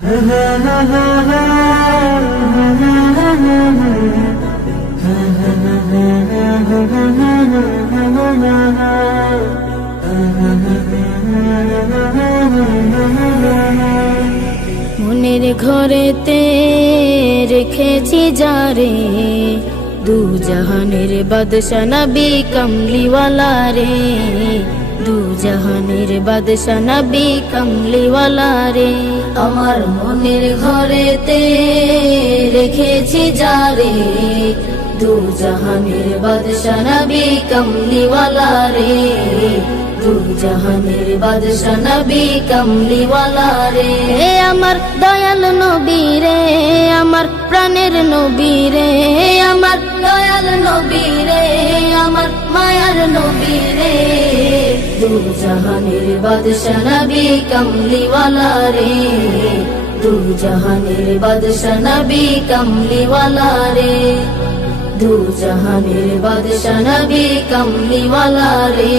মনের ঘরেতে রেখেছি যারে, দু জাহানের বাদশা নবী কমলিওয়ালা রে, দু জাহানের বাদশা নবী কমলিওয়ালা রে। আমার মনের ঘরেতে রেখেছি যারে, দু জাহানের বাদশা নবী কমলিওয়ালা রে, দু জাহানের বাদশা নবী কমলিওয়ালা রে। আমার দয়াল নবী রে, আমার প্রাণের নবী রে, আমার দয়াল নবী রে, আমার মায়ার নবী রে, দু জাহানের বাদশা নবী কমলিওয়ালা রে, দু জাহানের বাদশা নবী কমলিওয়ালা রে, দু জাহানের বাদশা নবী কমলিওয়ালা রে,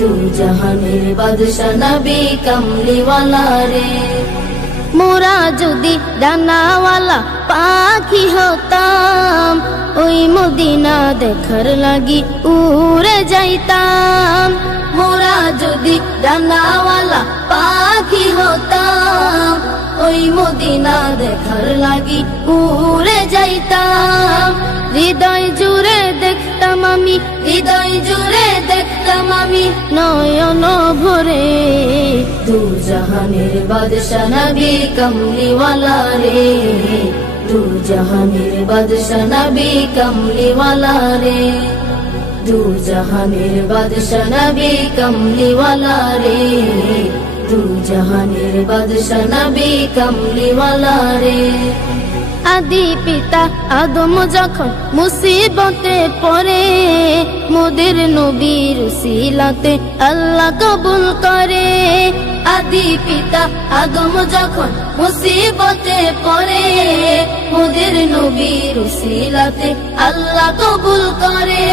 দু জাহানের বাদশা নবী কমলিওয়ালা রে। মোরা যদি ডানাওয়ালা পাখি হতাম, ওই মদিনা দেখার লাগি উড়ে যাইতাম। মোরা যদি ডানাওয়ালা পাখি হতাম, ওই মদিনা দেখার লাগি উড়ে যাইতাম। হৃদয় জুড়ে দেখতাম আমি, হৃদয় জুড়ে দেখতাম আমি নয়ন ভরে, দু জাহানের বাদশা নবী কমলিওয়ালা রে, দু জাহানের বাদশা নবী কমলিওয়ালা রে, দু জাহানের বাদশা নবী কমলিওয়ালা রে, দু জাহানের বাদশা নবী কমলিওয়ালা রে। আদি পিতা আদম যখন মুসিবতে পড়ে, মোদের নবীর উসিলাতে আল্লাহ কবুল করে। আদি পিতা আদম যখন মুসিবতে পড়ে, মোদের নবীর উসিলাতে আল্লাহ কবুল করে।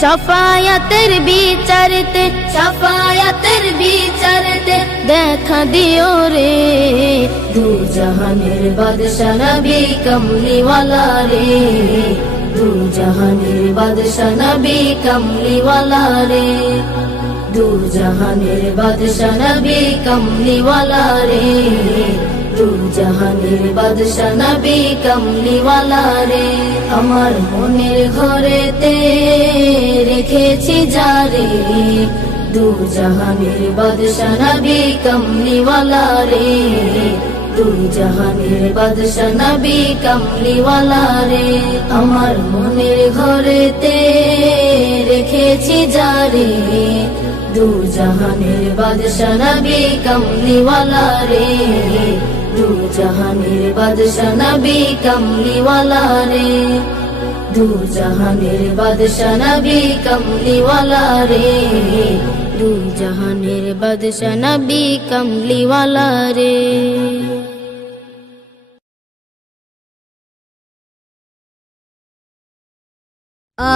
শাফায়াতের বিচারতে, শাফায়াতের বিচারতে দেখা দিও রে, দু জাহানের বাদশা নবী কমলিওয়ালা রে, দু জাহানের বাদশা নবী কমলিওয়ালা রে, দু জাহানের বাদশা নবী কমলিওয়ালা রে, দু জাহানের বাদশা নবী কমলিওয়ালা রে। আমার মনের ঘরেতে রেখেছি যারে, দু জাহানের বাদশা নবী কমলিওয়ালা রে, দু জাহানের বাদশা নবী কমলিওয়ালা রে। আমার মনের ঘরেতে রেখেছি যারে, দু জাহানের বাদশা নবী কমলিওয়ালা রে, দু জাহানের বাদশা নবী কমলিওয়ালা রে, দু জাহানের বাদশা নবী কমলিওয়ালা রে, দু জাহানের বাদশা নবী কমলিওয়ালা রে।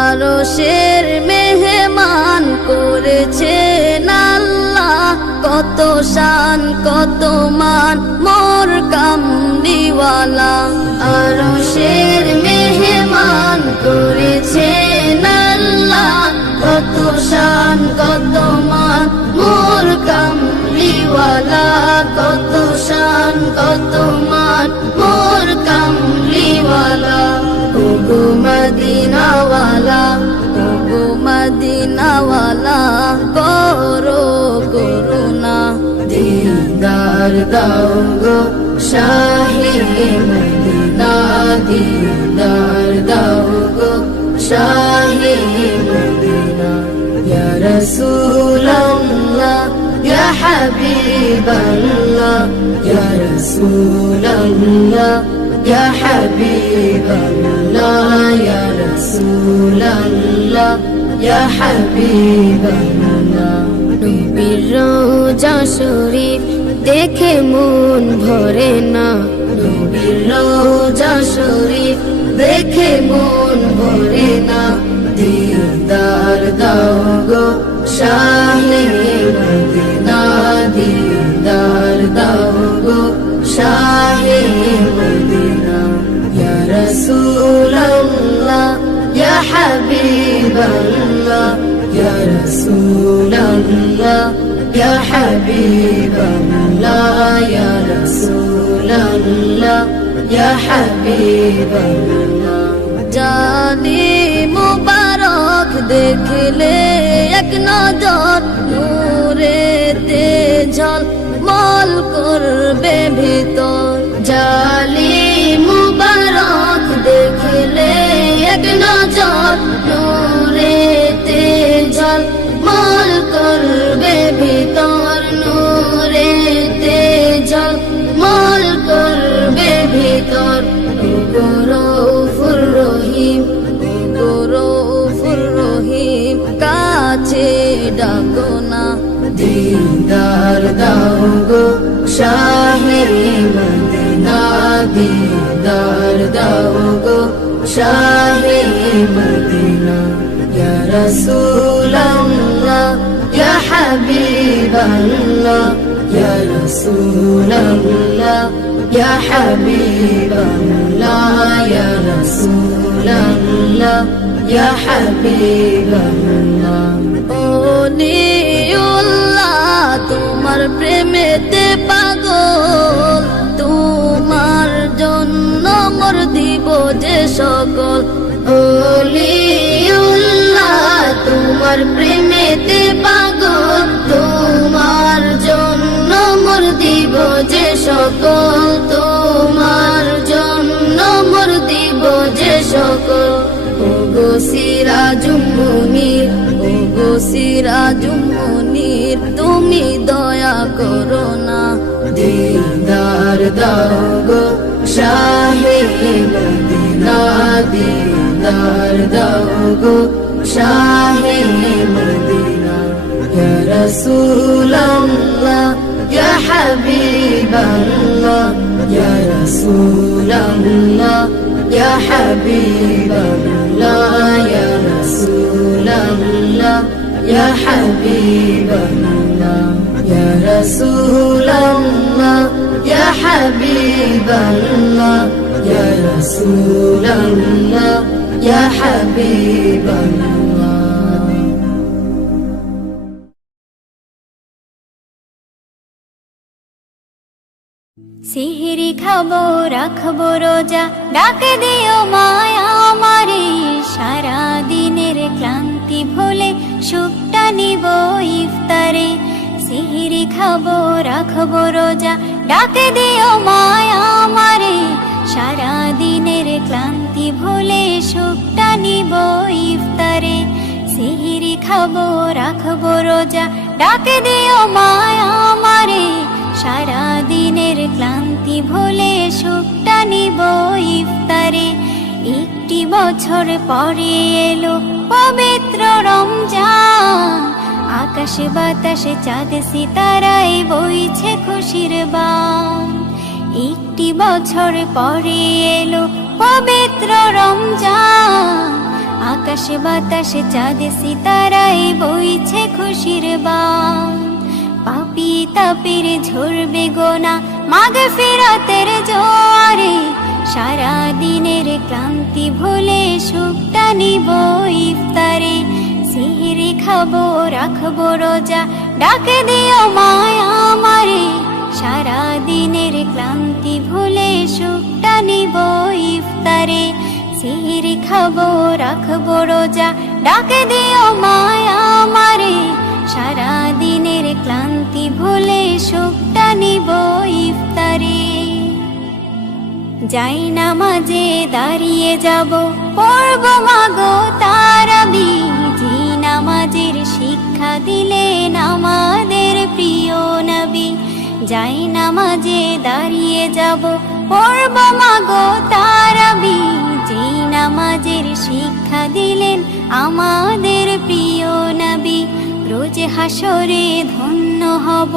আরশের মেহমান করেছেন আল্লাহ, কত শান কত মান মোর কামলিওয়ালা। আরশের মেহমান করেছেন আল্লাহ, কত শান কত মান মোর কামলিওয়ালা, কত শান কত মান মোর কামলিওয়ালা। ওগো মদিনাওয়ালা, ওগো মদিনাওয়ালা, করো করুণা, দিদার দাও গো শাহে মদিনা, দিদার দাও গো শাহে মদিনা। ইয়া রাসূলাল্লাহ ইয়া হাবিবাল্লাহ, ইয়া রাসূলাল্লাহ ইয়া হাবিবাল্লাহ, ইয়া রাসূলাল্লাহ ইয়া হাবিবাল্লাহ। নবীর রওজা শরীফ দেখে মন ভরে না, নবীর রওজা শরীফ দেখে মন ভরে না। দিদার দাও গো শাহে মদিনা, দিদার দাও গো শাহে হাবিবাল্লাহ ইয়া রাসূলাল্লাহ ইয়া হাবিবাল্লাহ জানি মুবারক দেখলে এক নজর নূরেতে ঝলমল করবে ভিতর জালি মুবারক দেখলে এক নজর নূরেতে ঝলমল করবে ভিতর নূরেতে ঝলমল করবে ভিতর গৌরফুর রহিম গৌরফুর রহিম কাছে ডাকো না দিদার দাও গো শাহে মদিনা দিদার দাও গো শাহে মদিনা ইয়া রাসূলাল্লাহ ইয়া হাবিবাল্লাহ ইয়া রাসূলাল্লাহ ইয়া হাবিবাল্লাহ ইয়া রাসূলাল্লাহ ইয়া হাবিবাল্লাহ ওলিউল্লাহ তোমার প্রেমেতে পাগল তোমার জন্য মোর দিব যে সকল ওলিউল্লাহ তোমার প্রেমেতে পাগল তোমার জন্য মোর দিব যে সকল তোমার জন্য মোর দিব যে সকল ওগো সিরাজুম মুনির ওগো সিরাজুম মুনির তুমি দয়া করো না দিদার দাও গো শাহে মদিনা দিদার দাও গো শাহে মদিনা ইয়া রাসূলাল্লাহ ইয়া হাবিবাল্লাহ ইয়া রাসূলাল্লাহ ইয়া হাবিবাল্লাহ ইয়া রাসূলাল্লাহ ইয়া হাবিবাল্লাহ ইয়া রাসূলাল্লাহ ইয়া হাবিবাল্লাহ ইয়া রাসূলাল্লাহ ইয়া হাবিবাল্লাহ সিহরি খাবো রাখবো রোজা ডাকে দিও মায়া আমারে সারা দিনের ক্লান্তি ভুলে সুখটা নিব ইফতারে সিহরি খাবো রাখবো রোজা ডাকে দিও মায়া আমারে সারা দিনের ক্লান্তি ভুলে সুখটা নিব ইফতারে সিহরি খাবো রাখবো রোজা ডাকে দিও মায়া আমারে সারা দিনের ক্লান্তি ভুলে সুখটা নিব ইফতারে একটি বছর পরে এলো পবিত্র রমজান আকাশে বাতাসে চাঁদ সিতারায় বইছে খুশির বান একটি বছর পরে এলো পবিত্র রমজান আকাশে বাতাসে চাঁদ সিতারায় বইছে খুশির বান পাপী তাপের ঝরবে গোনা মাগফিরাতের জোয়ারে সারা দিনের ক্লান্তি ভুলে সুখটা নিব ইফতারে সিহরি খাবো রাখবো রোজা ডাকে দিও মায়া আমারে সারা দিনের ক্লান্তি ভুলে সুখটা নিব ইফতারে সিহরি খাবো রাখবো রোজা ডাকে দিও মায়া আমারে সারা দিনের ক্লান্তি ভুলে সুখটা নিব ইফতারে যাই নামাজে দাঁড়িয়ে যাব পড়ব মাগো তারাবি জি নামাজের শিক্ষা দিলেন আমাদের প্রিয় নবী যাই নামাজে দাঁড়িয়ে যাব পড়ব মাগো তারাবি জি নামাজের শিক্ষা দিলেন আমাদের প্রিয় নবী রোজ হাসরে ধন্য হব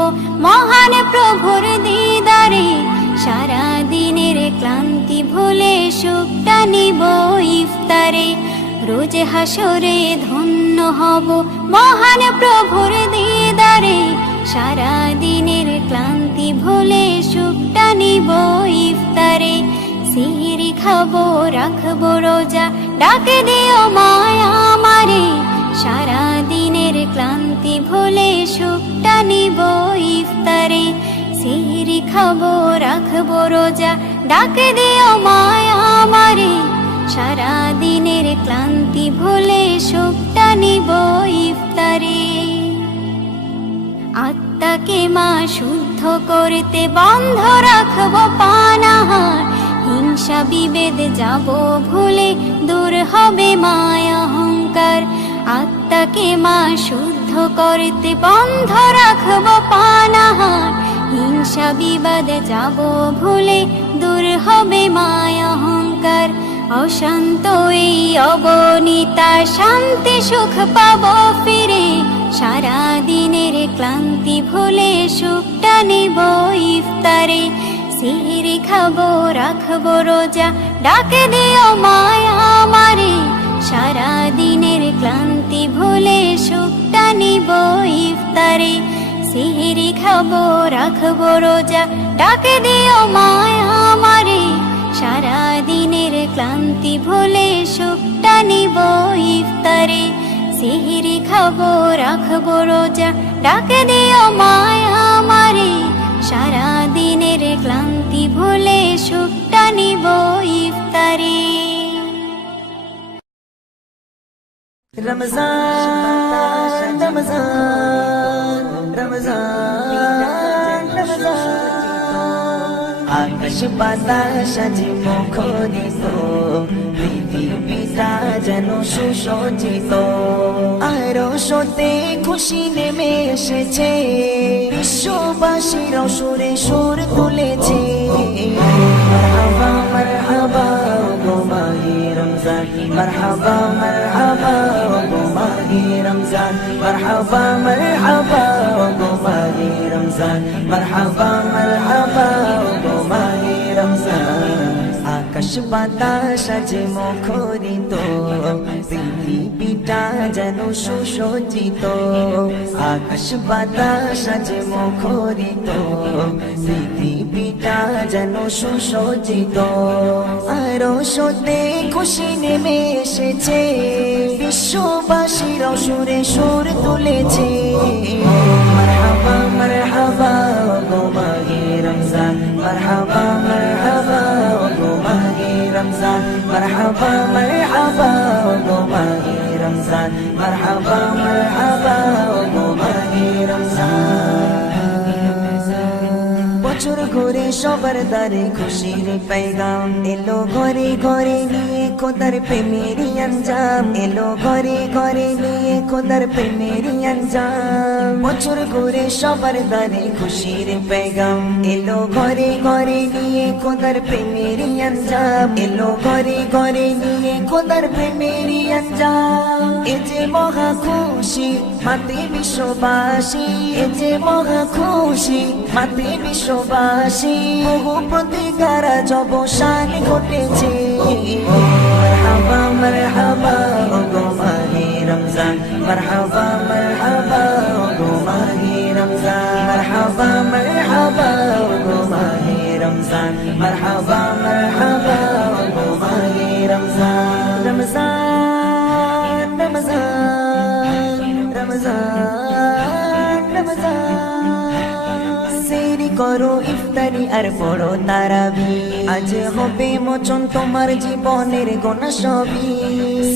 মহান প্রভুর দিদারে সারা দিনের ক্লান্তি ভুলে সুখটা নিব ইফতারে রোজ হাসরে ধন্য হব মহান প্রভুর দিদারে সারা দিনের ক্লান্তি ভুলে সুখটা নিব ইফতারে সিহরি খাবো রাখবো রোজা ডাকে দিও মায়া আমারে সারা দিনের ক্লান্তি ভুলে সুখটা নিব ইফতারে সেহরি খাবো রাখবো রোজা ডাকে দিও মায়া আমারে সারা দিনের ক্লান্তি ভুলে সুখটা নিব ইফতারে আত্মাকে মা শুদ্ধ করতে বন্ধ রাখবো পানাহার হিংসা বিভেদ যাব ভুলে দূর হবে মায়া অহংকার আত্মাকে মা শুদ্ধ করতে বন্ধ রাখবো পানাহার হিংসা বিবাদ যাব ভুলে দূর হবে মায়া অহংকার অশান্ত এই অবনীতা শান্তি সুখ পাবো ফিরে সারা দিনের ক্লান্তি ভুলে সুখটা নিব ইফতারে সেহরি খাবো রাখবো রোজা ডাকে দিও মায়া আমারে সারা দিনের ক্লান্তি ভুলে সুখটা নিব ইফতারে সেহরি খাবো রাখবো রোজা ডাকে দিও মায়া আমারে সারা দিনের ক্লান্তি ভুলে সুখটা নিব ইফতারে সেহরি খাবো রাখবো রোজা ডাকে দিও মায়া আমারে সারা দিনের ক্লান্তি ভুলে সুখটা নিব ইফতারে রমজান রমজান রমজান রমজান আকাশ বাতাস আজি মুখরিত পৃথিবীটা যেন সুসজ্জিত আরো সতে খুশি নেমে এসেছে বিশ্ববাসীর সুরে সুর তুলেছে মারহাবা মারহাবা গো মাহে রমজান মারহাবা মারহাবা গো মাহে রমজান মারহাবা মারহাবা গো মাহে রমজান মারহাবা মারহাবা গো মাহে রমজান আকাশ বাতাস আজ মুখরিত পৃথিবীটা যেন সুসজ্জিত আকাশ বাতাস আজ মুখরিত পৃথিবীটা যেন সুসজ্জিত আরো সতে খুশি নেমে এসেছে বিশ্ববাসীর সুরে সুর তুলেছে মারহাবা মারহাবা গো মাহে রমজান মারহাবা মারহাবা গো মাহে রমজান মারহাবা মারহাবা গো মাহে রমজান মারহাবা মারহাবা গো মাহে রমজান বছর ঘুরে সবার দ্বারে খুশির পেগাম এলো ঘরে ঘরে নিয়ে খোদার প্রেমেরই আঞ্জাম এলো ঘরে ঘরে নিয়ে খোদার প্রেমেরই আঞ্জাম বছর ঘুরে সবার দ্বারে খুশির পেগাম এলো ঘরে ঘরে নিয়ে খোদার প্রেমেরই আঞ্জাম এলো ঘরে ঘরে নিয়ে খোদার প্রেমেরই আঞ্জাম এ যে মহা খুশি মাতে বিশ্ববাসী এ যে মহা খুশি মাতে বিশ্ববাসী বহু প্রতিকার জবসান ঘটেছে মারহাবা মারহাবা গো মাহে রমজান মারহাবা মারহাবা গো মাহে রমজান মারহাবা মারহাবা গো মাহে রমজান মারহাবা মারহাবা গো মাহে রমজান রমজান রমজান রমজান রমজান সেরি করো ইফতারি আর পড়ো তারাবি আজ হবে মোচন তোমার জীবনের গোনা সবই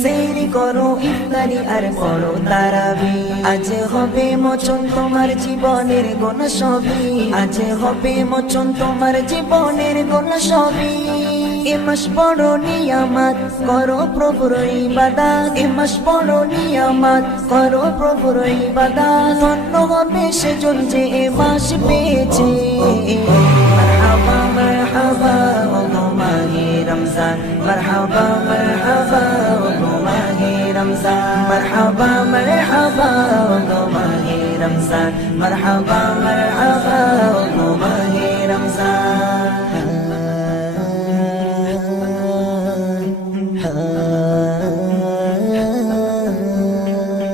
সেরি করো ইফতারি আর পড়ো তারাবি আজ হবে মোচন তোমার জীবনের গোনা সবই আজ হবে মোচন তোমার জীবনের গোনা সবই এ মাস বড় নিয়ামত করো প্রভুর ইবাদত এ মাস বড় নিয়ামত করো প্রভুর ইবাদত ধন্য হবে সেজন যে এ মাস পেয়েছে মারহাবা মারহাবা গো মাহে রমজান মারহাবা মারহাবা গো মাহে রমজান মারহাবা মারহাবা গো মাহে রমজান মারহাবা মারহাবা গো মাহে রমজান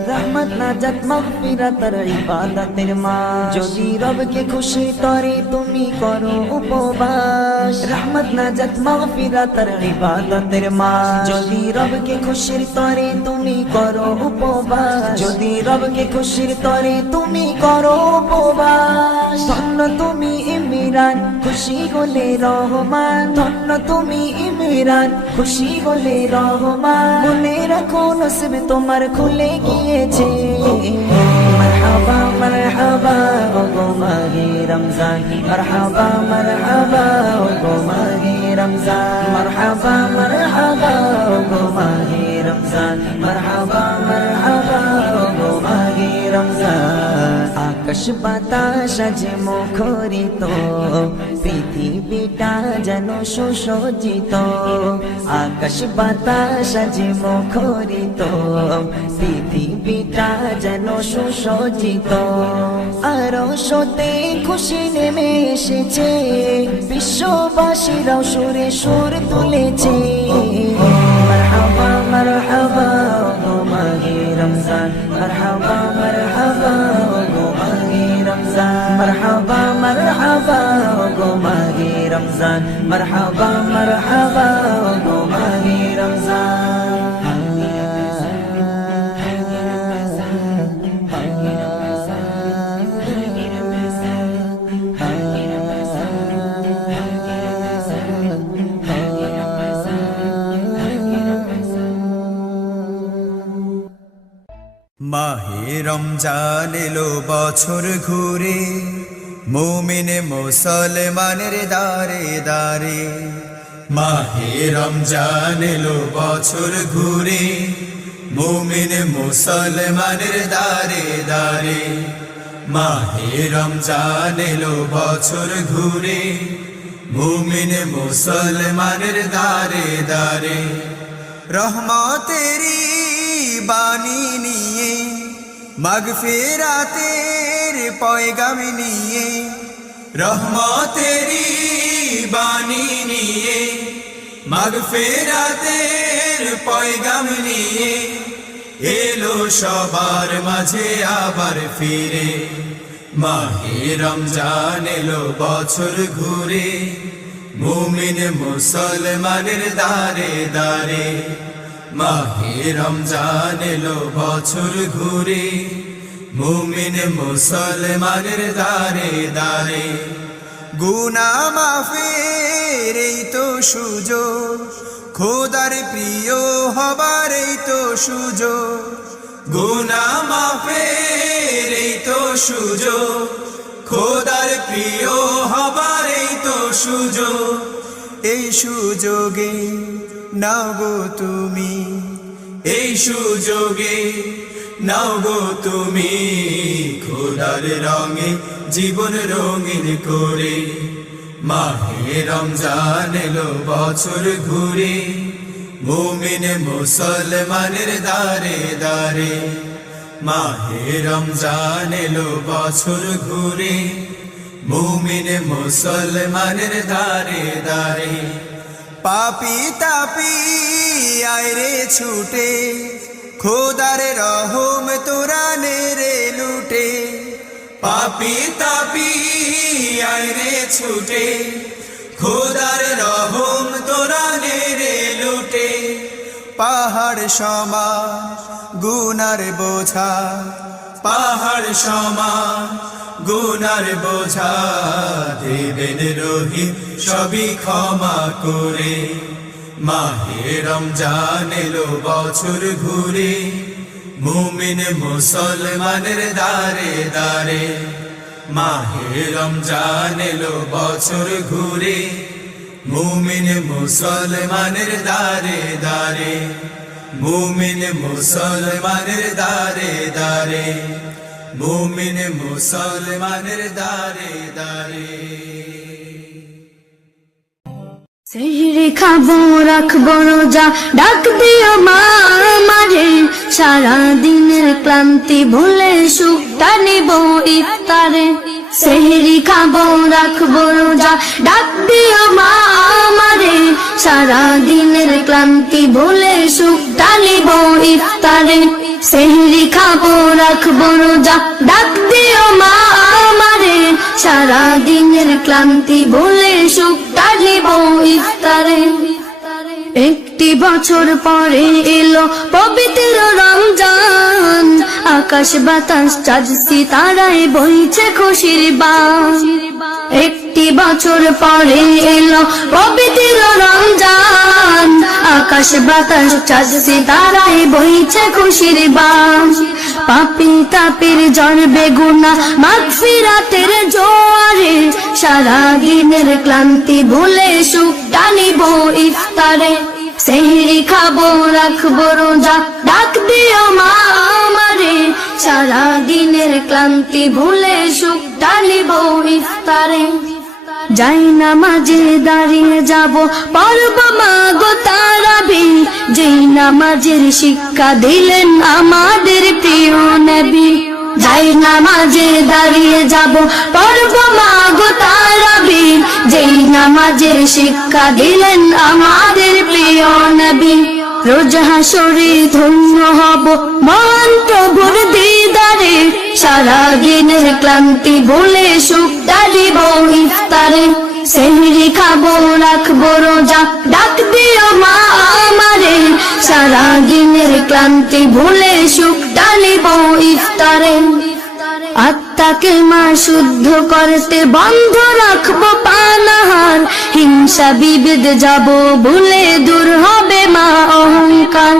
রহমত নাজাত মাগফিরাতের ইবাদতের মাস যদি রবকে খুশি করে তুমি করো উপবাস রহমত নাজাত মাগফিরাতের ইবাদতের মাস যদি রবকে খুশির তরে তুমি করো উপবাস যদি রবকে খুশির তরে তুমি করো উপবাস ধন্য তুমি ইমরান খুশি হলে রহমান ধন্য তুমি ইমরান খুশি হলে রহমান মনে রাখো নসিব তোমার খুলে গিয়েছে মারহাবা মারহাবা ওগো মাহে রমজান মারহাবা মারহাবা ওগো মাহে রমজান মারহাবা মারহাবা ওগো মাহে রমজান মারহাবা মারহাবা ওগো মাহে রমজান আকাশ বাতাস আজ মুখরিত পৃথিবীটা যেন সুসজ্জিত আকাশ বাতাস আজ মুখরিত পৃথিবীটা যেন সুসজ্জিত আরো সতে খুশি নেমে এসেছে বিশ্ববাসীরাও সুরে সুর তুলেছে মারহাবা মারহাবা ওগো মাহে রমজান মারহাবা মারহাবা ওগো মাহে রমজান মারহাবা মারহাবা ওগো মাহে রমজান মারহাবা মারহাবা ওগো মাহে রমজান মাহে রমজান এলো বছর ঘুরে মুমিন মুসলমানের দারে দারে মাহে রমজান এলো বছর ঘুরে মুমিন মুসলমানের দারে দারে মাহে রমজান এলো বছর ঘুরে মুমিন মুসলমানের দারে দারে রহমতেরি বাণী নিয়ে মাগফিরাতের পয়গাম নিয়ে রহমতেরি বাণী নিয়ে মাগফিরাতের পয়গাম নিয়ে এলো সবার মাঝে আবার ফিরে মাহে রমজান এলো বছর ঘুরে মুমিন মুসলমানের দারে দারে মাহে রমজান এলো বছর ঘুরে মুমিন মুসলমানের দারে দারে গুনাহ মাফের এই তো সুযোগ খোদার প্রিয় হবার এই তো সুযোগ গুনাহ মাফের এই তো সুযোগ খোদার প্রিয় হবার এই তো সুযোগ এই সুযোগে নাও গো তুমি এই সুযোগে নাও গো তুমি খোদার রঙে জীবন রঙিন করে মাহে রমজান এলো বছর ঘুরে মুমিন মুসলমানের দারে দারে মাহে রমজান এলো বছর ঘুরে মুমিন মুসলমানের দারে দারে পাপি তাপি আয়রে ছুটে খোদার রহম তোরা নেরে লুটে পাপি তাপি আয়রে ছুটে খোদার রহম তোরা নেরে লুটে পাহাড় সমান গুনার বোঝা পাহাড় সমান গুনার বোঝা দেবেন রহিম সবই ক্ষমা করে মাহে রমজান এলো বছর ঘুরে মুমিন মুসলমানের দারে দারে মাহে রমজান এলো বছর ঘুরে মুমিন মুসলমানের দারে দারে মুমিন মুসলমানের দারে দারে মুমিন মুসলমানের দারে দারে সেহরি খাবো রাখবো রোজা ডাক দিও মা আমারে সারা দিনের ক্লান্তি ভুলে সুখটা নিব ইফতারে সেহরি খাবো রাখবো রোজা ডাক দিও মা আমারে সারা দিনের ক্লান্তি ভুলে সুখটা নিব ইফতারে সেহরি খাবো রাখবো রোজা ডাক দিও মা আমারে সারা দিনের ক্লান্তি ভুলে সুখটা নিব ইফতারে একটি বছর পরে এলো পবিত্র রমজান আকাশ বাতাস চাঁদ সিতারায় বইছে খুশির বান একটি বছর পরে এলো পবিত্র রমজান আকাশ বাতাস চাঁদ সিতারায় বইছে খুশির বান পাপী তাপের ঝরবে গুনাহ মাগফিরাতের জোয়ারে সারা দিনের ক্লান্তি ভুলে সুখটা নিব ইফতারে সেহরি খাবো রাখবো রোজা ডাক দিও মা আমারে সারা দিনের ক্লান্তি ভুলে সুখটা নিব ইফতারে যাই নামাজে দাঁড়িয়ে যাব পড়ব মা গো তারাবি যেই নামাজের শিক্ষা দিলেন আমাদের প্রিয় নবী যাই নামাজে দাঁড়িয়ে যাব পড়ব মা গো তারাবি যেই নামাজের শিক্ষা দিলেন আমাদের প্রিয় নবী রোজ হাসরে ধন্য হব মহান প্রভুর দিদারে সারা দিনের ক্লান্তি ভুলে সুখটা দিব ইফতারে সেহরি খাবো রাখবো রোজা ডাক দিও মা আমারে সারা দিনের ক্লান্তি ভুলে সুখটা নিব ইফতারে আত্মাকে মা শুদ্ধ করতে বন্ধ রাখবো পানাহার হিংসা বিভেদ যাব ভুলে দূর হবে মা অহংকার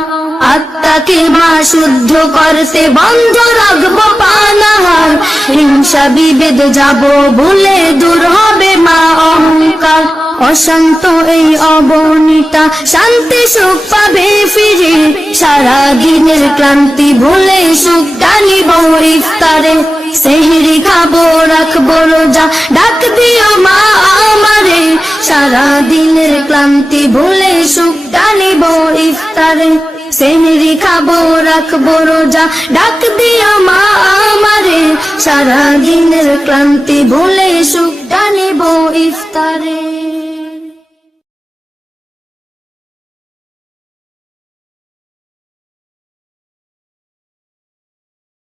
আত্মাকে মা শুদ্ধ করতে বন্ধ রাখবো পানাহার হিংসা বিভেদ যাব ভুলে দূর হবে মা অহংকার অশান্ত এই অবনীতা শান্তি সুখ পাবে ফিরে সারা দিনের ক্লান্তি ভুলে সুখটা নিব ইফতারে সেহরি খাবো রাখবো রোজা ডাক দিও মা আমারে সারা দিনের ক্লান্তি ভুলে সুখটা নিব ইফতারে সেহরি খাবো রাখবো রোজা ডাক দিও মা আমারে সারা দিনের ক্লান্তি ভুলে সুখটা নিব ইফতারে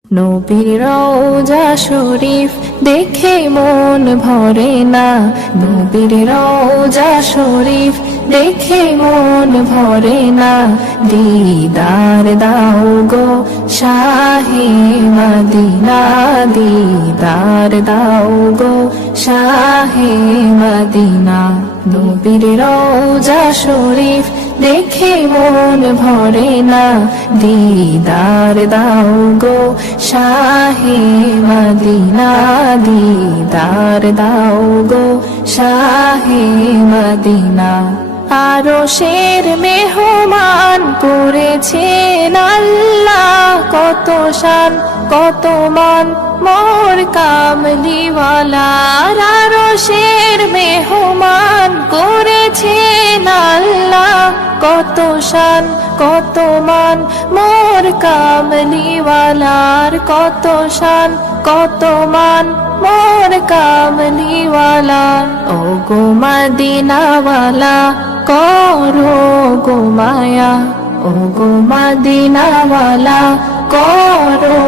নবীর রওজা শরীফ দেখে মন ভরে না নবীর রওজা শরীফ দেখে মন ভরে না দিদার দাও গো শাহে মদিনা দিদার দাও গো শাহে মদিনা নবীর রওজা শরীফ দেখে মন ভরে না দিদার দাও গো শাহে মদিনা দিদার দাও গো শাহে মদিনা আরশের মেহমান করেছেন আল্লাহ কত শান কত মান মোর কামলিওয়ালা আরশের মেহমান করেছেন আল্লাহ কত শান কত মান মোর কামলিওয়ালার কত শান কত মান মোর কামলিওয়ালার ও গো মদিনাওয়ালা করো গো মায়া ও গো মদিনাওয়ালা করো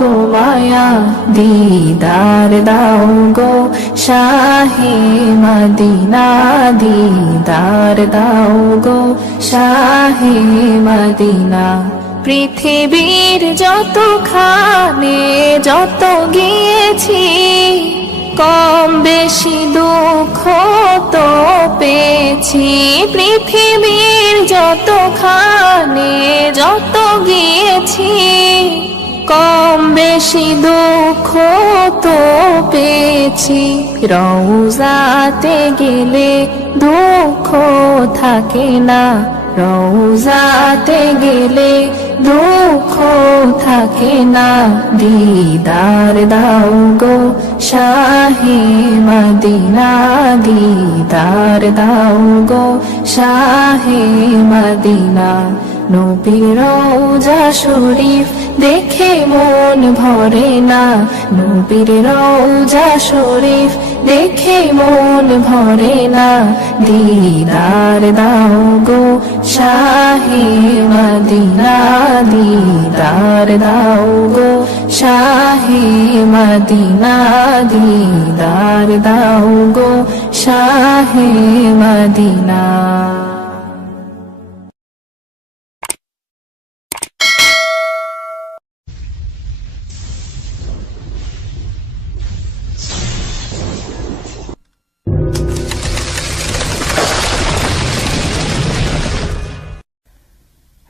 গো মায়া দিদার দাও গো শাহে মদিনা দিদার দাও গো শাহে মদিনা পৃথিবীর যতখানে যত গিয়েছি কম বেশি দুঃখ তো পেয়েছি পৃথিবীর যতখানে যত গিয়েছি কম বেশি দুঃখ তো পেয়েছি রওজাতে গেলে দুঃখ থাকে না রওজাতে গেলে দুঃখ থাকে না দিদার দাও গো শাহে মদিনা দিদার দাও গো শাহে মদিনা নবীর রওজা শরীফ দেখে মন ভরে না নবীর রওজা শরীফ দেখে মন ভরে না দিদার দাও গো শাহে মদিনা দিদার দাও গো শাহে মদিনা দিদার দাও গো শাহে মদিনা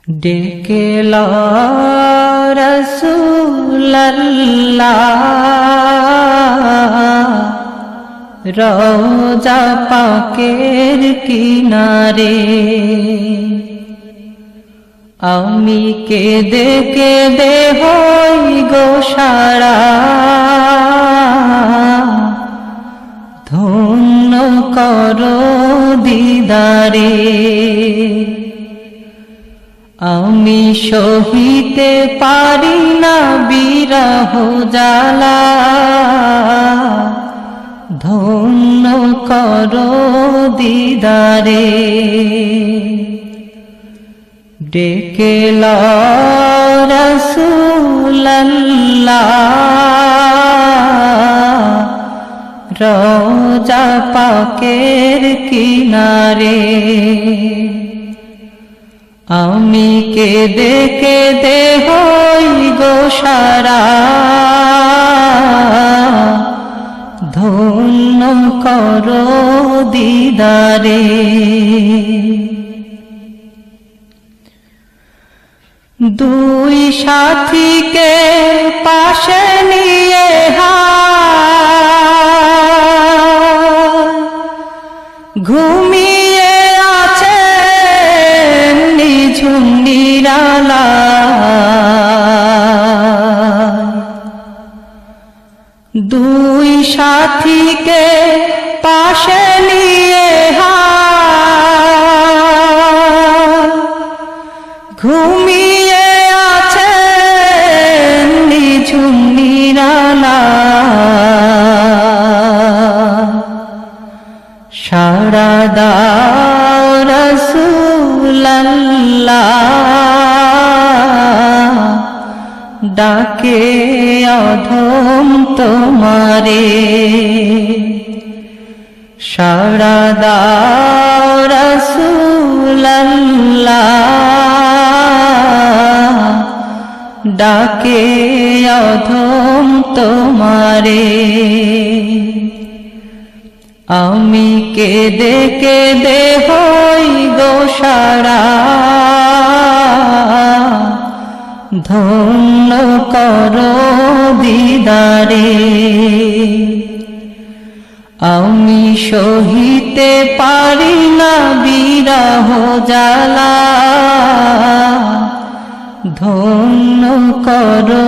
ডেকে লো রাসূলুল্লাহ রওজা পাকের কিনারে আমি কেঁদে কেঁদে হই গো সারা ধন্য করো দিদারে আমি সহিতে পারি না বিরহ জ্বালা ধন্য করো দিদারে ডেকে লো রাসূলুল্লাহ রওজা পাকের কিনারে আমি কেঁদে কেঁদে হই গো সারা ধন্য করো দিদারে দুই সাথীকে পাশে নিয়ে ঘুমিয়ে আছে নিঝুম নিরালা দুই সাথীকে পাশে নিয়ে ঘুমিয়ে আছে নিঝুম নিরালা সাড়া দাও রাসূলুল্লাহ ডাকে অধম তোমারে সাড়া দাও রাসূলুল্লাহ ডাকে অধম তোমারে আমি কেঁদে কেঁদে হই গো সারা ধন্য করো দিদারে আমি সহিতে পারি না বিরহ জ্বালা ধন্য করো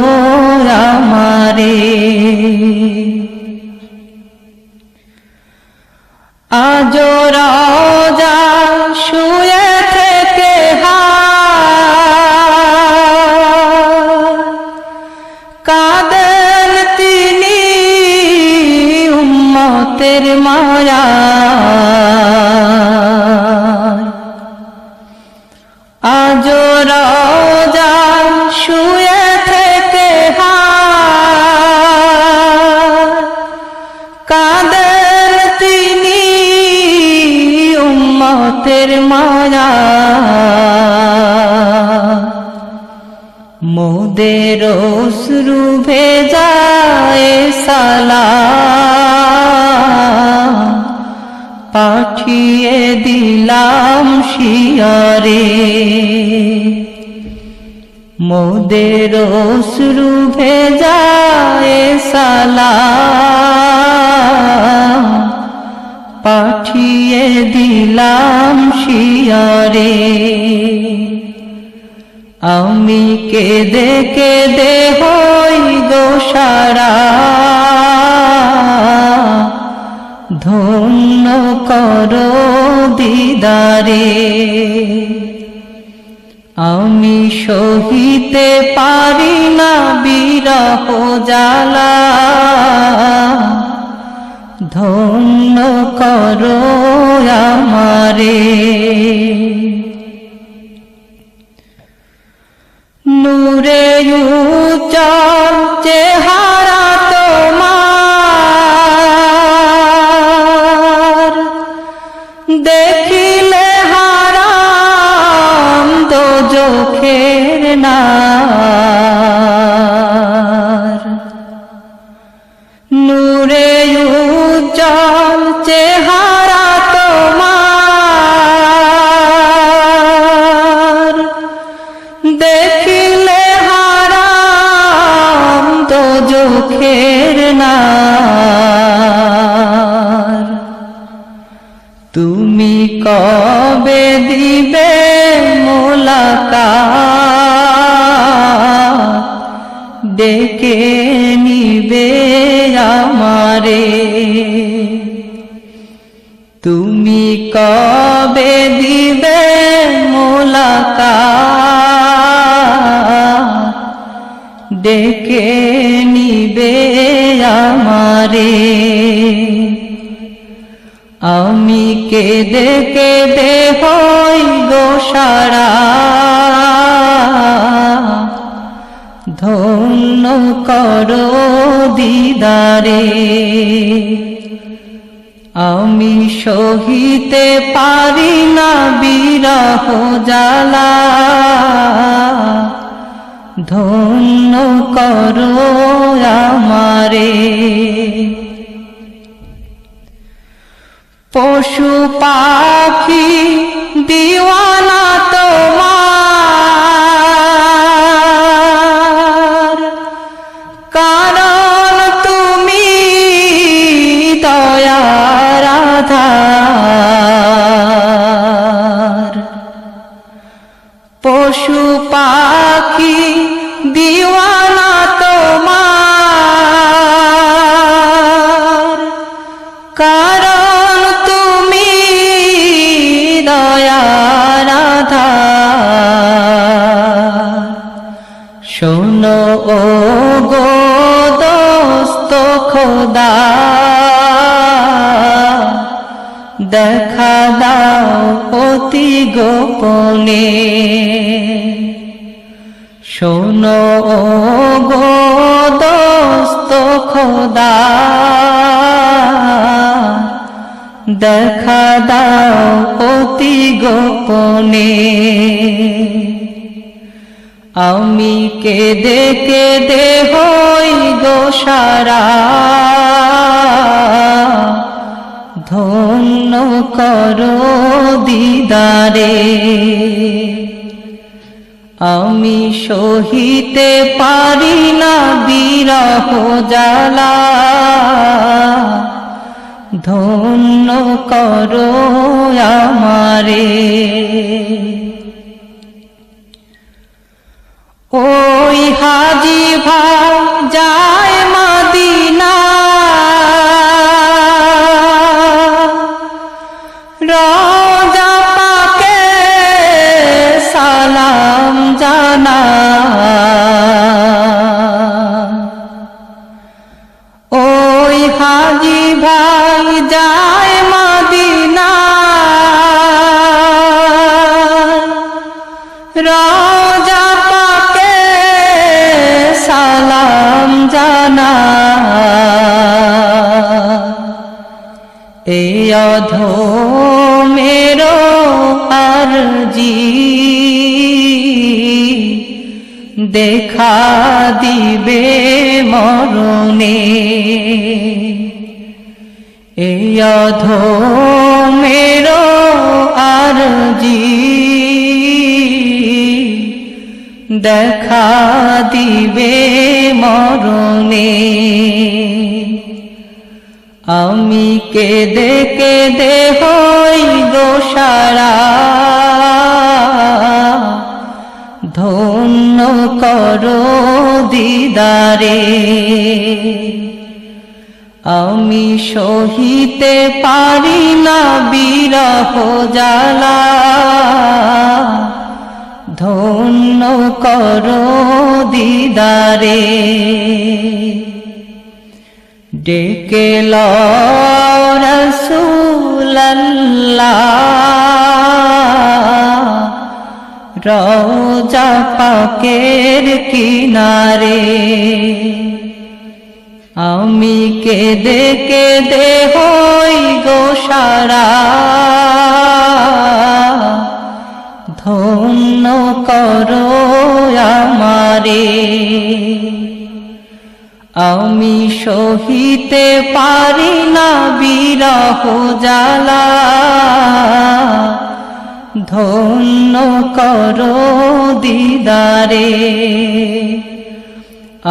আমারে আজ রওজা শুয়ে থেকে কাঁদেন তিনি উম্মতের মায়া আজ রওজা শুয়ে থেকে কাঁদেন তিনি উম্মতের মায়া মোদের অশ্রু ভেজায় সালাম পাঠিয়ে দিলাম শিয়রে মোদের অশ্রু ভেজায় সালাম পাঠিয়ে দিলাম শিয়রে আমি কেঁদে কেঁদে হই গো সারা ধন্য করো দিদারে আমি সহিতে পারি না বিরহ জ্বালা ধন্য করো আমারে। নূরে উজ্জ্বল চেহারা তোমার, দেখিলে হারাম দোজখের নার। নূরে উজ্জ্বল চেহারা তোমার, দেখিলে হারাম দোজখের নার। তুমি কবে দিবে মোলাকাত, ডেকে নিবে আমারে। তুমি কবে দিবে মোলাকাত, ডেকে নিবে আমারে। আমি কেঁদে কেঁদে হই গো সারা, ধন্য করো দিদারে। আমি সহিতে পারি না বিরহ জ্বালা, ধন্য করো আমারে। পশু পাখি দিওয়ানা তোমার, কারণ তুমি দয়ার আধার। পশু পাখি দিওয়ানা তোমার, কারণ তুমি দয়ার আধার। শোনো ও গো দোস্ত খোদা, দেখা দাও অতি গোপনে। শোনো ও গো দোস্ত খোদা, দেখা দাও অতি গোপনে। আমি কেঁদে কেঁদে হই গো সারা, ধন্য করো দিদারে। আমি সহিতে পারি না বিরহ জ্বালা, ধন্য করো আমারে। ওই হাজি ভাই যায় মদিনা, রোজা পাকে সালাম জানা। ওই হাজি ভাই যায় মদিনা, রোজা পাকে সালাম জানা। এই অধমেরো আরজি, দেখা দিবে মরণে। এই অধমেরো আরজি, দেখা দিবে মরণে। আমি কেঁদে কেঁদে হই গো সারা, ধন্য করো দিদারে। আমি সহিতে পারি না বিরহ জ্বালা, ধন্য করো দিদারে। ডেকে লো রাসূলুল্লাহ রওজা পাকের কিনারে আমি কেঁদে কেঁদে হই গো সারা ধন্য করো আমারে আমি সহিতে পারি না বিরহ জ্বালা ধন্য করো দিদারে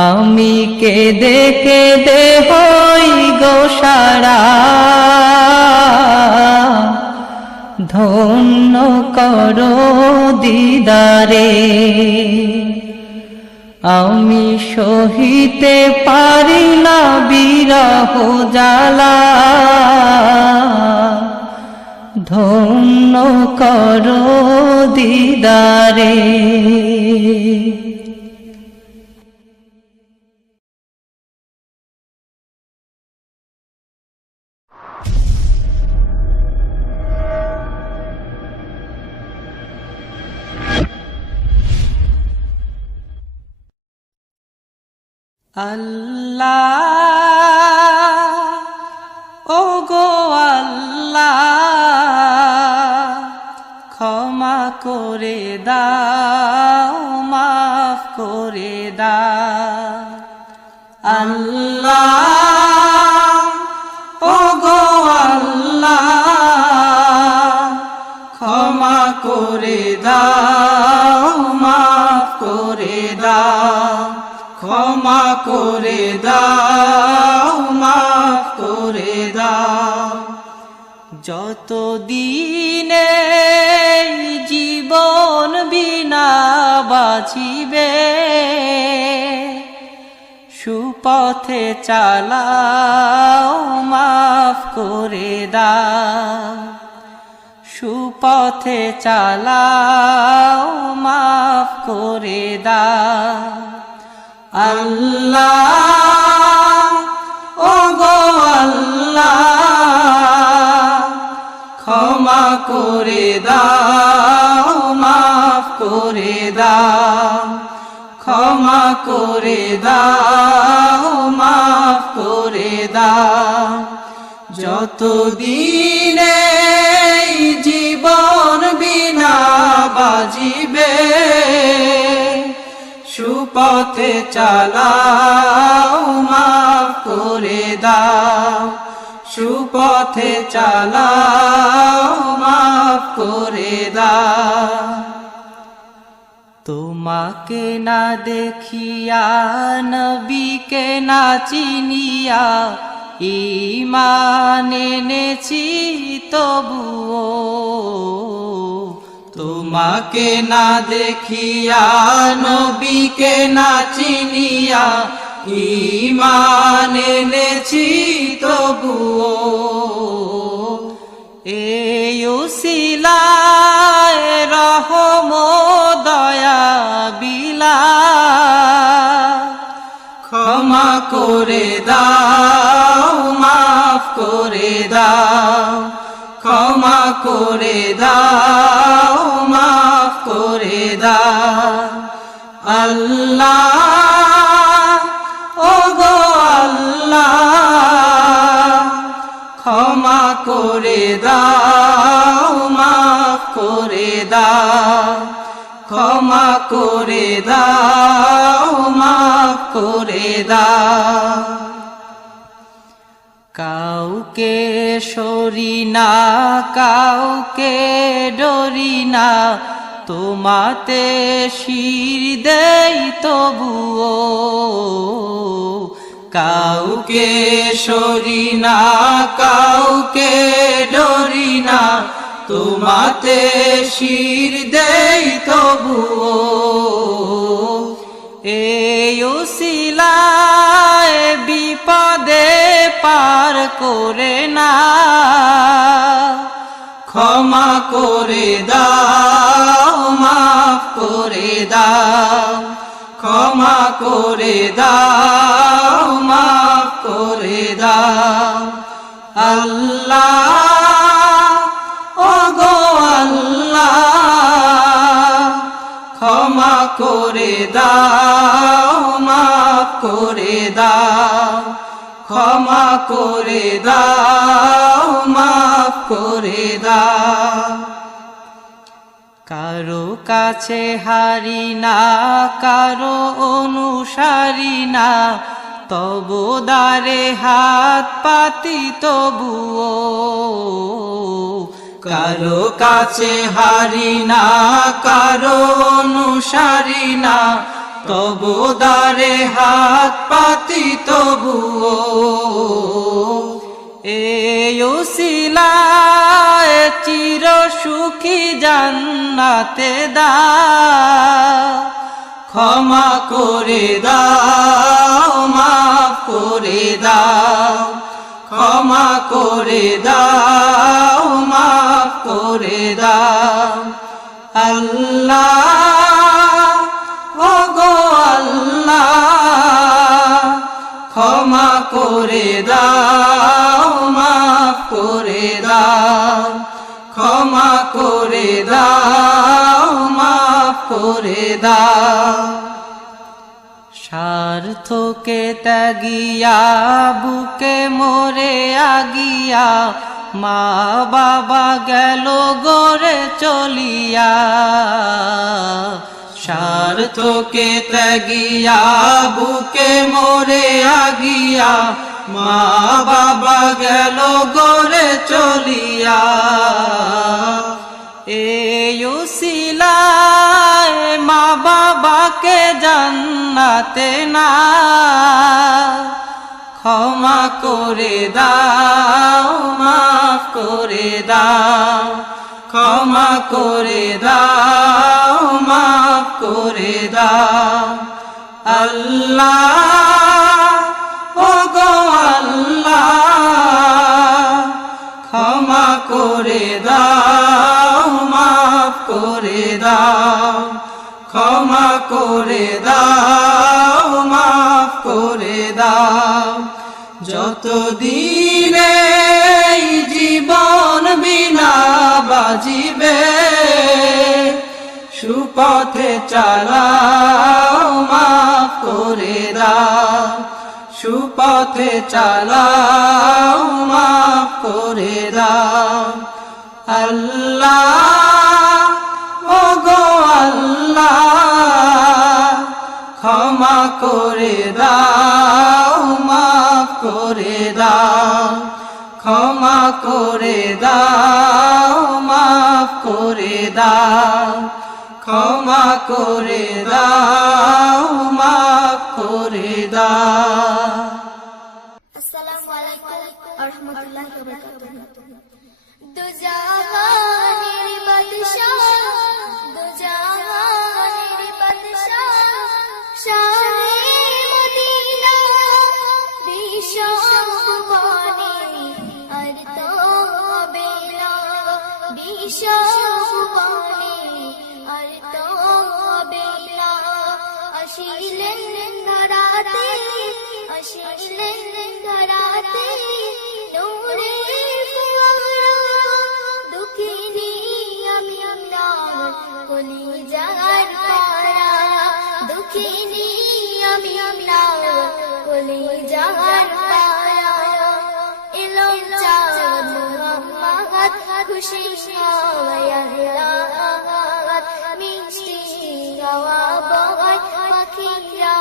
আমি কেঁদে কেঁদে হই গো সারা ধন্য করো দিদারে আমি সহিতে পারি না বিরহ জ্বালা ধন্য করো দিদারে আল্লাহ ও গো আল্লাহ ক্ষমা করে দাও মাফ করে দাও আল্লাহ ও গো আল্লাহ ক্ষমা করে দাও মাফ করে দাও ক্ষমা করে দাও মাফ করে দাও যত দিনে জীবন বিনা বাঁচিবে সুপথে চালাও মাফ করে দাও সুপথে চালাও মাফ করে দাও আল্লাহ ও গো আল্লাহ ক্ষমা করে দাও মাফ করে দাও ক্ষমা করে দাও মাফ করে দাও যত দিনে জীবন বিনা বাজিবে সুপথে চালাও মাফ করে দাও সুপথে চালাও মাফ করে দাও তোমাকে না দেখিয়া নবীকে না চিনিয়া ঈমান এনেছি তবুও তোমাকে না দেখিয়া নবীকে না চিনিয়া ঈমান এনেছি তবুও এই উসিলায় রহম দয়া বিলা ক্ষমা করে দাও মাফ করে দাও ক্ষমা করে দাও মাফ করে দাও আল্লাহ ও গো আল্লাহ ক্ষমা করে দাও মাফ করে দাও ক্ষমা করে দাও মাফ করে দাও কাউকে সরি না কাউকে ডরি না তোমাতে শির দেই তবুও কাউকে সরি না কাউকে ডরি না তোমাতে শির দেই তবুও এই উসিলায় বিপদে পার করে না ক্ষমা করে দাও মাফ করে দাও ক্ষমা করে দাও মাফ করে দাও আল্লাহ ওগো আল্লাহ ক্ষমা করে দাও মাফ করে দাও ক্ষমা করে দাও মাফ করে দাও কারো কাছে হারি না কারো অনুসারী না তবু দারে হাত পাতি তবুও কারো কাছে হারি না কারো অনুসারী না তবু দারে হাত পাতি তবুও এই উসিলায় চির সুখী জান্নাতে দাও ক্ষমা করে দাও মাফ করে দাও ক্ষমা করে দাও মাফ করে দাও আল্লাহ ওগো আল্লাহ ক্ষমা করে দাও মাফ করে দাও ক্ষমা করে দাও মাফ করে দাও স্বার্থকে ত্যাগিয়া বুকে মোরে আগিয়া মা বাবা গেল গড়ে চলিয়া স্বার্থকে ত্যাগিয়া বুকে মোরে আগিয়া মা বাবা গেল গড়ে চলিয়া এই উসিলায় মা বাবাকে জান্নাতে না ক্ষমা করে দাও মাফ করে দাও ক্ষমা করে দাও মাফ করে দাও আল্লাহ ওগো আল্লাহ ক্ষমা করে দাও মাফ করে দাও ক্ষমা করে দাও মাফ করে দাও যতদিনে জীবন বিনা বাজিবে সুপথে চালাও মাফ করে দাও সুপথে চালাও মাফ করে দাও আল্লাহ ওগো আল্লাহ ক্ষমা করে দাও মাফ করে দাও ক্ষমা করে দাও মাফ করে দাও ক্ষমা করে দাও মাফ করে দাও আসসালামু আলাইকুম ওয়া রাহমাতুল্লাহি ওয়া বারাকাতুহু দো জাহানের বাদশাহ দো জাহানের বাদশাহ শাহে মদিনা বিশ্ব সুবহানে আর তো হবে না বিশ্ব সুবহানে আর তো হবে না আসিলেন ধরাতে আসিলেন ধরাতে নূরের ফুয়ারা দুঃখিনী আমি আপনার কলিজার পারা দুঃখিনী আমি আপনার কলিজার পারা এলো চাঁদ মুহাম্মদ খুশি আল্লাহ মিষ্টি গাওয়া বয় পাখিরা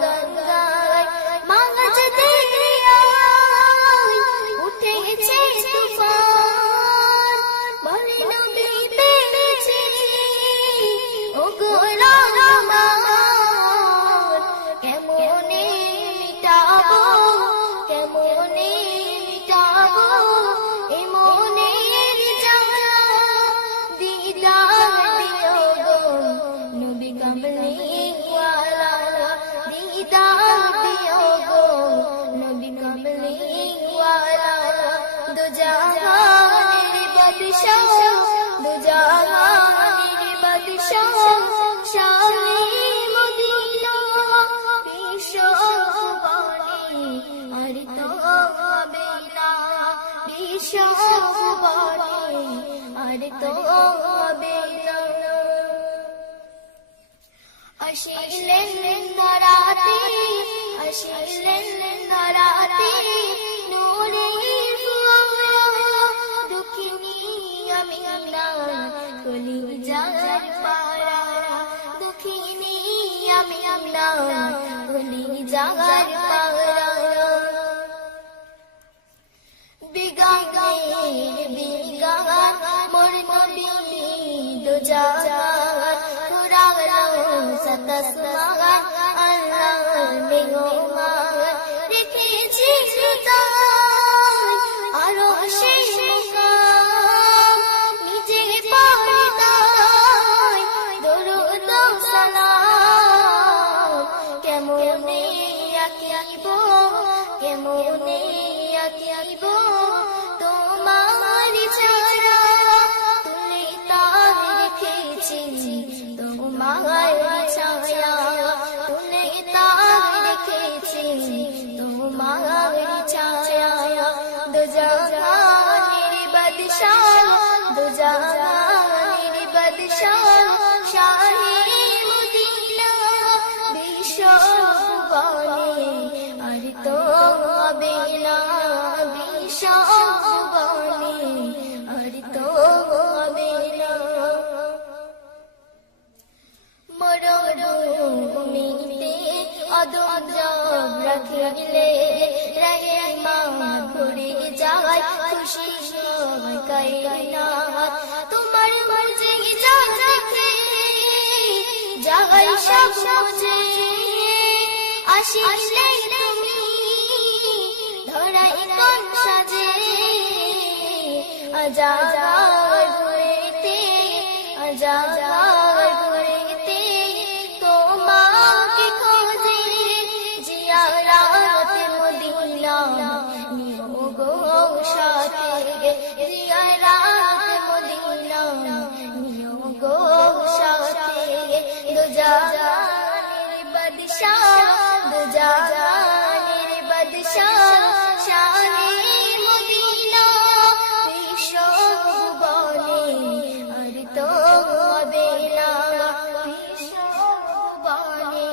গঙ্গায় মাঝ দরিয়ায় উঠেছে তুফান বলে নবী পেয়েছে ওগো রহমান কেমনে মিটাবো কেমনে মিটাবো এমনের জ্বালা দিদার দিও গো নবী কামলিওয়ালা দিদার দিও গো নবী কামলিওয়ালা দো জাহানের বাদশাহ দো জাহানের বাদশাহ শাহে মদিনা বিশ্ব সুবহানে আর আর তো হবে না আসিলেন ধরাতে আসিলেন ধরাতে নূরে দুঃখিনী আমি না কলি জাগার পারা দুঃখিনী আমি না কলি জাগার পারা বিগানের বিগান মোর নবী দো জাগান পুরানো সতসমান আল্লাহ মেহমান রেখেছি সুতান আরো সেই মুকাম নিজে পড়তাই দরুদ সালাম কেমনে আকিব কেমনে আকিব তোমার ছায়া তুলে তার রেখেছি তোমার ছায়া তুলে তার রেখেছি তোমার ছায়া দো জাহানের বাদশাহ দো জাহানের বাদশাহ শাহে মদিনা বিশ্বভুবনে আর তো হবে না বিশ্বভুবনে আর তো হবে না মরুভূমিতে অদম রাখিলে রহমান ভরে যায় খুশি সবাই কায়নাত তোমার মর্জি যা দেখে যাই সব বুঝে আসিলে তুমি ধরাই কোন সাজে আজাদ ঘুরেতে আজাদ ঘুরেতে তোমাকে খোঁজে জিয়ারাত মদিনা নিও গো সাথে জিয়ারাত মদিনা নিও গো সাথে দো জাহানের বাদশাহ দো জাহানের বাদশাহ শাহে মদিনা বিশ্বভুবনে আর তো হবে না বিশ্বভুবনে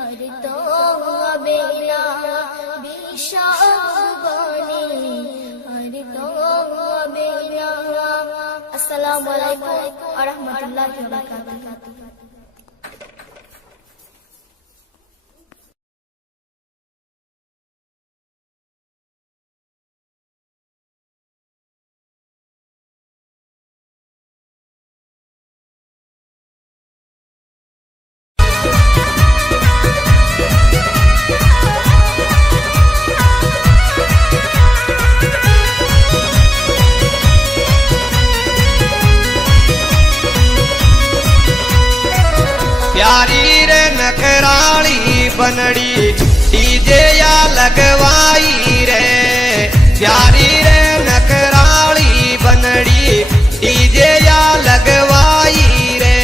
আর তো হবে না বিশ্বভুবনে আর তো হবে না আসসালামু আলাইকুম ওয়া রাহমাতুল্লাহি ওয়া বারাকাতুহু प्यारी रे नखराली बनड़ी डीजे या लगवाई रे प्यारी रे नखराली बनड़ी डीजे या लगवाई रे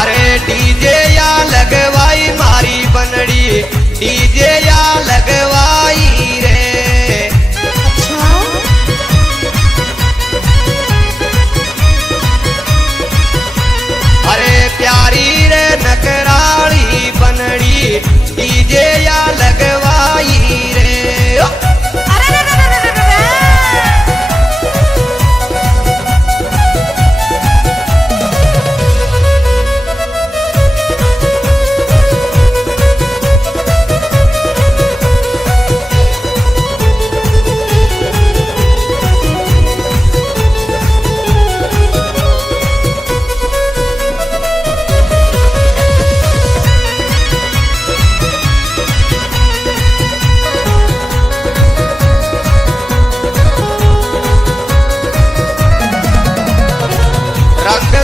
अरे डीजे या लगवाई मारी बनड़ी डीजे या लगवाई रे प्यारी रे नकराली बनड़ी डीजे या लगवाई रे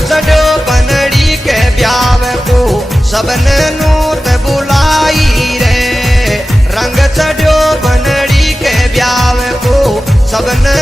सजो बनड़ी के ब्याव को सबने नूत बुलाई रे रंग चढ़ो बनड़ी के ब्याव को सबने